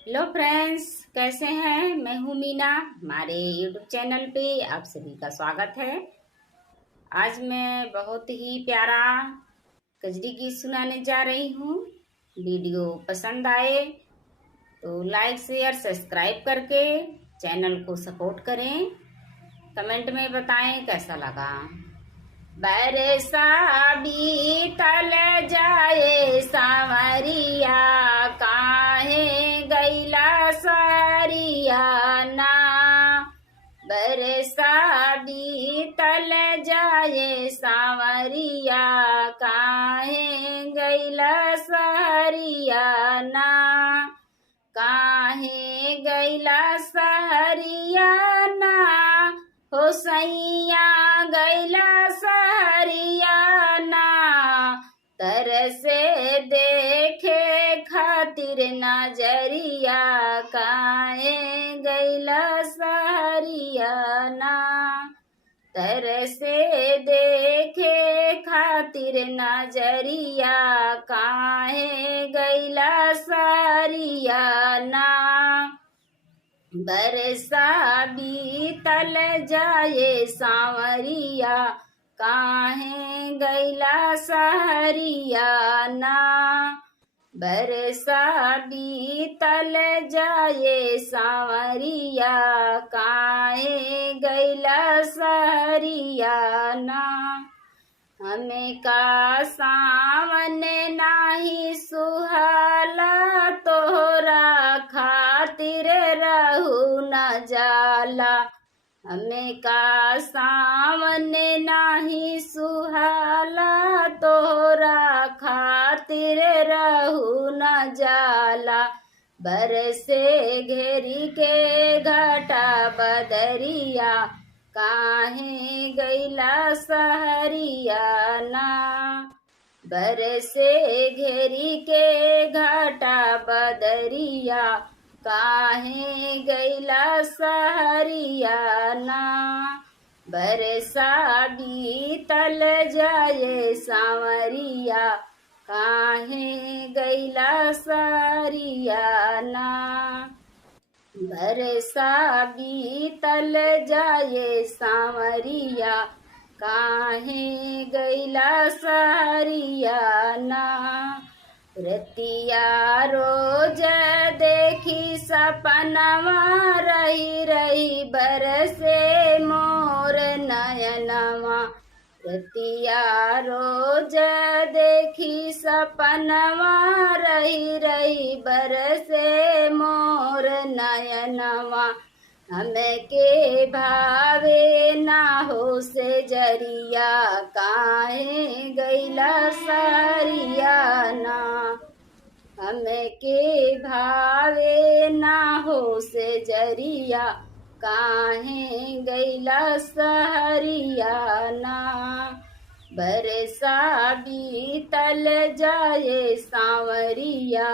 Hello friends, कैसे हैं। मैं हूँ मीना। हमारे यूट्यूब चैनल पे आप सभी का स्वागत है। आज मैं बहुत ही प्यारा कजरी गीत सुनाने जा रही हूँ। वीडियो पसंद आए तो लाइक शेयर सब्सक्राइब करके चैनल को सपोर्ट करें। कमेंट में बताएं कैसा लगा। बरसा बीतल जाए सांवरिया, काहे गैला सारिया ना। बरसा बीतल जाए सांवरिया, काहे गैला सारिया ना। काहे गैला सारिया ना, हो सैया गैला सहरियाना। तरसे देखे खातिर नजरिया, काहे गैला सहरियाना। तरसे देखे खातिर नजरिया, काहे गैला सहरियाना। बरसा बीतल जाए सांवरिया, काहे गैला सहरिया ना। बरसा बीतल जाए सांवरिया, काहे गैला सहरिया ना। हमें का सावन नाही सुहाला, तोहरा खातिर रहू न जाला। हमें का सावन नाही सुहाला, तोहरा खातिर रहू न जाला। बरसे घेरी के घटा बदरिया, काहे गैला सहरिया ना। बरसे घेरी के घटा बदरिया, काहे गैला सहरिया ना। बरसा बीतल जाए सांवरिया, काहे गैला सहरिया ना। बरसा बीतल जाए सांवरिया, काहे गैला सहरिया ना। रतिया रोज देखी सपनवा, रही रही बरसे मोर नयनवा। रतिया रोज देखी सपनवा, रही रही बरसे मोर नयनवा। हमें के भावे ना हो से जरिया, काहे गैला सहरिया ना। हमें के भावे ना हो से जरिया, काहे गैला सहरिया ना। बरसा बीतल जाए सांवरिया,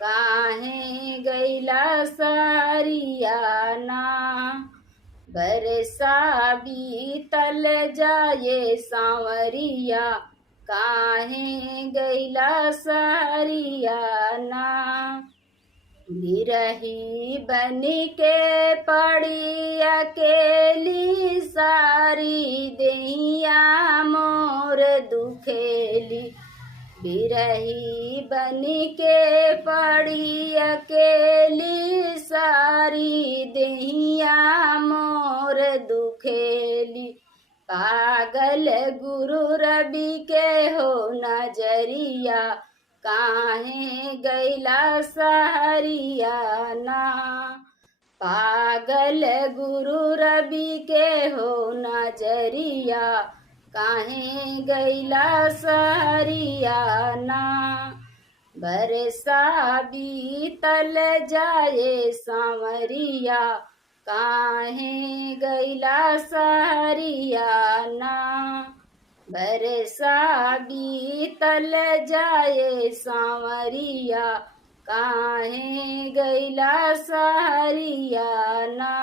काहे गैला सहरिया ना। बरसा बीतल जाए सांवरिया, काहे गैला सहरिया ना। बिरही बनी के पड़ी अकेली, सारी देहिया मोर दुखेली। बिरही बनी के पड़ी अकेली, सारी देहिया मोर दुखेली। पागल गुरु रवि के हो नजरिया, काहे गैला सहरिया ना। पागल गुरु रवि के हो नजरिया, काहे गैला सहरिया ना। बरसा बीतल जाए सांवरिया, काहे गैला सहरिया ना। बरसा बीतल जाए सांवरिया, काहे गैला सहरिया ना।